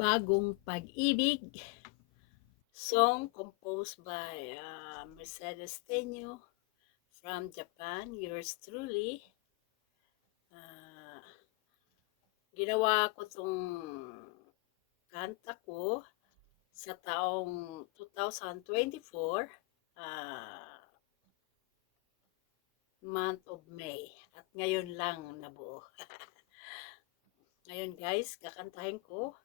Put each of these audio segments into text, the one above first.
Bagong Pag-ibig, song composed by Mercedes Tenyo from Japan, yours truly. Uh, Ginawa ko tong kanta ko sa taong 2024, month of May. At ngayon lang nabuo. Ngayon guys, kakantahin ko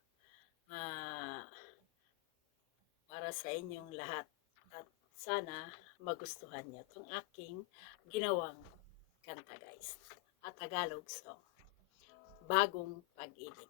para sa inyong lahat. At sana magustuhan niyo itong aking ginawang kanta guys. At Tagalog song. Bagong Pag-ibig.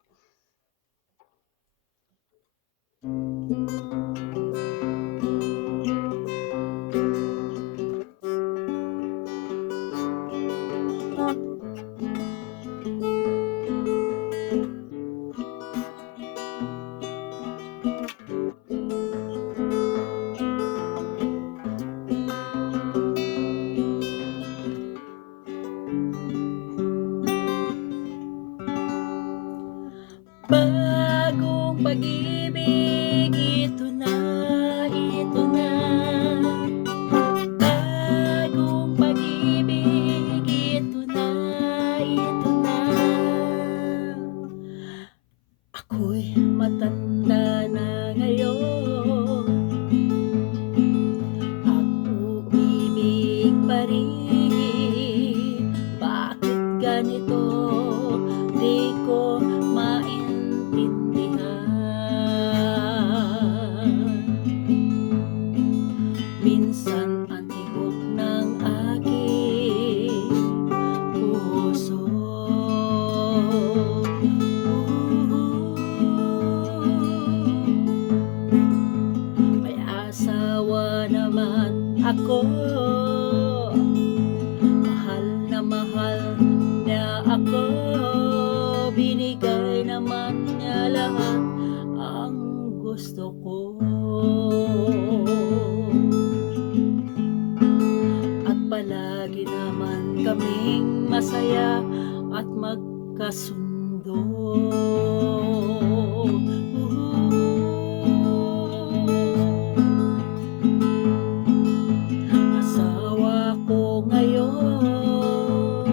Bagong pag-ibig, ito na, ito na. Bagong pag-ibig, ito na, ito na. Ako'y matanda na ngayon at umiibig pa rin. Bakit ganito? Di ko minsan ang tibok ng aking puso. May asawa naman ako, mahal na ako, binigay naman niya lahat ang gusto ko. At palagi naman kaming masaya at magkasundo. Asawa ko ngayon,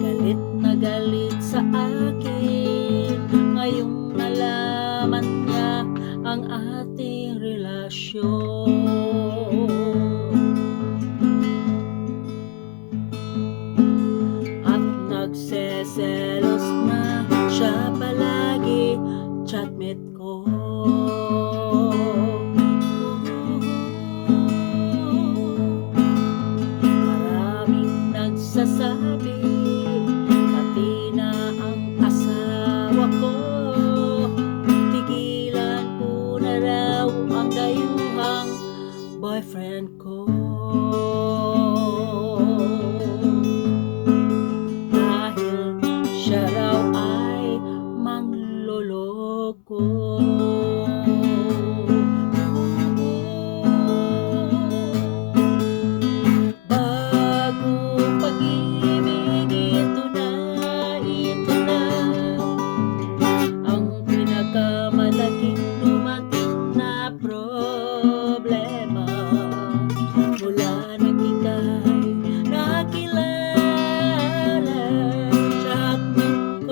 galit na galit sa akin, ngayong nalaman niya ang ating relasyon. At nagseselos na siya palagi, chatmate ko. Maraming nagsasabi, pati na ang asawa ko, tigilan ko na raw ang dayuhang boyfriend ko. Dahil siya raw ay mangloloko. Bagong pag-ibig, ito na, ito na. Ang pinakamalaking dumating na problema mula nang ika'y nakilala. Chatmate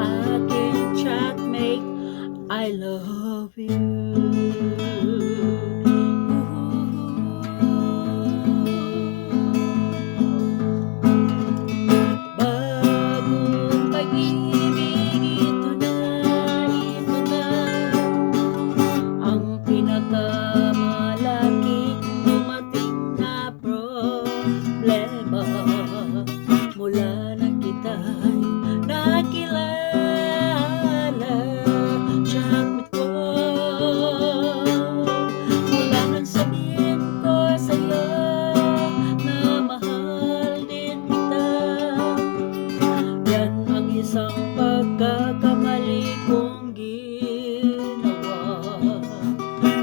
aking chatmate, I love you. Bagong pag-ibig, ito na ang pinakamalaking dumating na problema mula na kita'y nakilala. Chatmate ko, mula nang sabihin ko sa'yo na mahal din kita. Yan ang isang pagkakamali kong ginawa.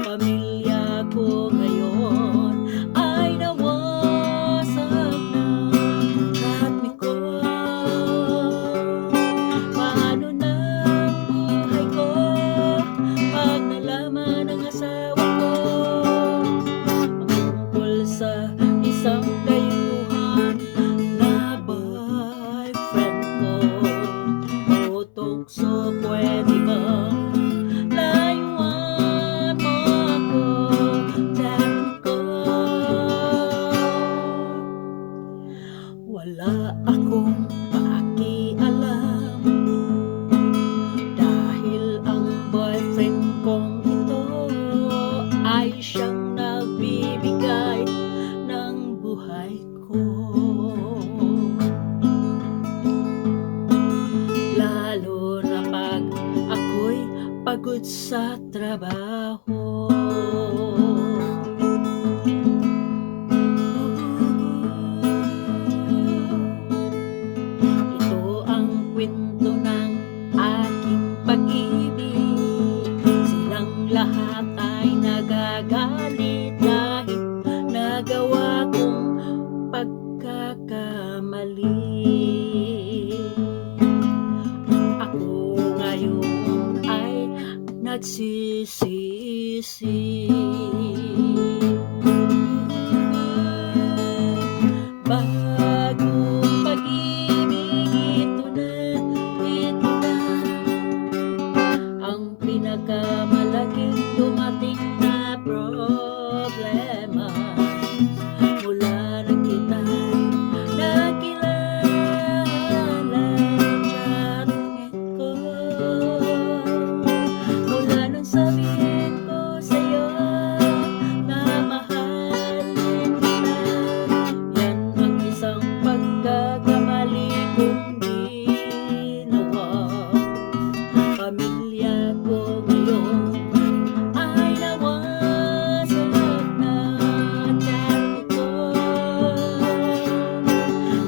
Pamilya ko ngayon ay nawasak na. Chatmate ko, paano na ang buhay ko pag nalaman ng asawa ko ang tungkol sa isang dayuhan na boyfriend ko? O tukso, pwede bang layuan mo ako? Chatmate ko, wala akong pakialam dahil ang boyfriend kong ito ay siyang nagbibigay ng buhay ko. Lalo na pag ako'y pagod sa trabaho. Ito ang kwento ng aking pag-ibig. Silang lahat ay nagagalit dahil nagawa kong pagkakamali. Ako ngayon ay nagsisisi. Bagong pag-ibig, ito na ang pinakamalaking dumating na problema mula na kita'y nakilala. Chatmate ko, mula nang sabihin ko sa'yo na mahal din kita. Yan ang isang pagkakamali kong ginawa. Pamilya ko ngayon ay nawasak na. Chatmate ko,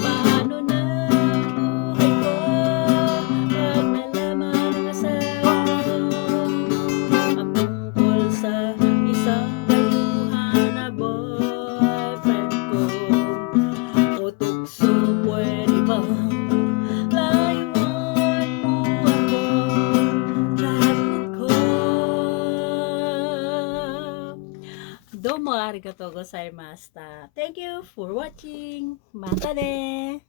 paano na ang buhay ko pag nalaman ng asawa ko ang tungkol sa isang dayuhan na boyfriend ko? O tukso, pwede bang layuan mo ako? Chatmate ko. Domo arigatou gozaimashita. Thank you for watching. Mata ne!